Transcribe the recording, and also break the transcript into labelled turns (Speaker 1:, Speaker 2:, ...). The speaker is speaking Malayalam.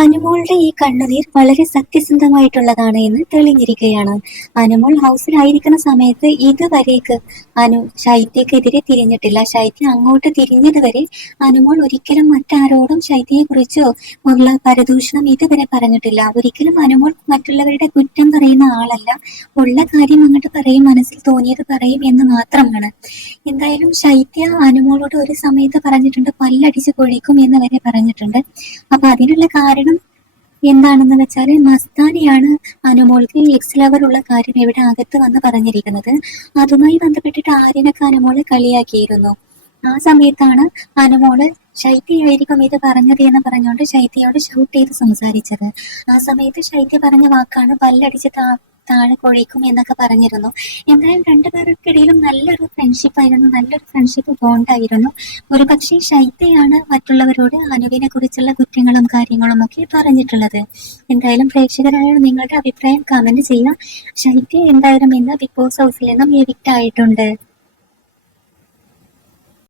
Speaker 1: അനുമോളുടെ ഈ കണ്ണുനീർ വളരെ സത്യസന്ധമായിട്ടുള്ളതാണ് എന്ന് തെളിഞ്ഞിരിക്കുകയാണ്. അനുമോൾ ഹൗസിലായിരിക്കുന്ന സമയത്ത് ഇതുവരേക്ക് അനു ശൈത്യക്കെതിരെ തിരിഞ്ഞിട്ടില്ല. ശൈത്യ അങ്ങോട്ട് തിരിഞ്ഞതുവരെ അനുമോൾ ഒരിക്കലും മറ്റാരോടും ശൈത്യയെ കുറിച്ചോ ഉള്ള പരദൂഷണം ഇതുവരെ പറഞ്ഞിട്ടില്ല. ഒരിക്കലും അനുമോൾ മറ്റുള്ളവരുടെ കുറ്റം പറയുന്ന ആളല്ല. ഉള്ള കാര്യം അങ്ങോട്ട് പറയും മനസ്സിൽ തോന്നിയത് പറയും എന്ന് മാത്രമാണ്. എന്തായാലും ശൈത്യ അനുമോളോട് ഒരു സമയത്ത് പറഞ്ഞിട്ടുണ്ട് പല്ലടിച്ച് കൊഴിക്കും എന്ന് വരെ പറഞ്ഞിട്ടുണ്ട്. അപ്പൊ അതിനുള്ള കാരണം എന്താണെന്ന് വെച്ചാൽ മസ്താനിയാണ് അനുമോൾക്ക് എക്സ് ലവർ ഉള്ള കാര്യം ഇവിടെ അകത്ത് വന്ന് പറഞ്ഞിരിക്കുന്നത്. അതുമായി ബന്ധപ്പെട്ടിട്ട് ആര്യനൊക്കെ അനുമോളെ കളിയാക്കിയിരുന്നു. ആ സമയത്താണ് അനുമോൾ ശൈത്യയായിരിക്കും ഇത് പറഞ്ഞത് എന്ന് പറഞ്ഞുകൊണ്ട് ശൈത്യയോട് ഷൗട്ട് ചെയ്ത് സംസാരിച്ചത്. ആ സമയത്ത് ശൈത്യ പറഞ്ഞ വാക്കാണ് പല്ലടിച്ച് താ താഴെ കൊഴിക്കും എന്നൊക്കെ പറഞ്ഞിരുന്നു. എന്തായാലും രണ്ടുപേർക്കിടയിലും നല്ലൊരു ഫ്രണ്ട്ഷിപ്പ് ആയിരുന്നു. നല്ലൊരു ഫ്രണ്ട്ഷിപ്പ് ബോണ്ടായിരുന്നു ഒരു പക്ഷേ ശൈത്യയാണ് മറ്റുള്ളവരോട് അനുവിനെ കുറിച്ചുള്ള കുറ്റങ്ങളും കാര്യങ്ങളും ഒക്കെ പറഞ്ഞിട്ടുള്ളത്. എന്തായാലും പ്രേക്ഷകരായ നിങ്ങളുടെ അഭിപ്രായം കമന്റ് ചെയ്യുക ശൈത്യ എന്തായാലും ഇന്ന് ബിഗ് ബോസ് ഹൗസിൽ നിന്നും എവിക്റ്റ് ആയിട്ടുണ്ട്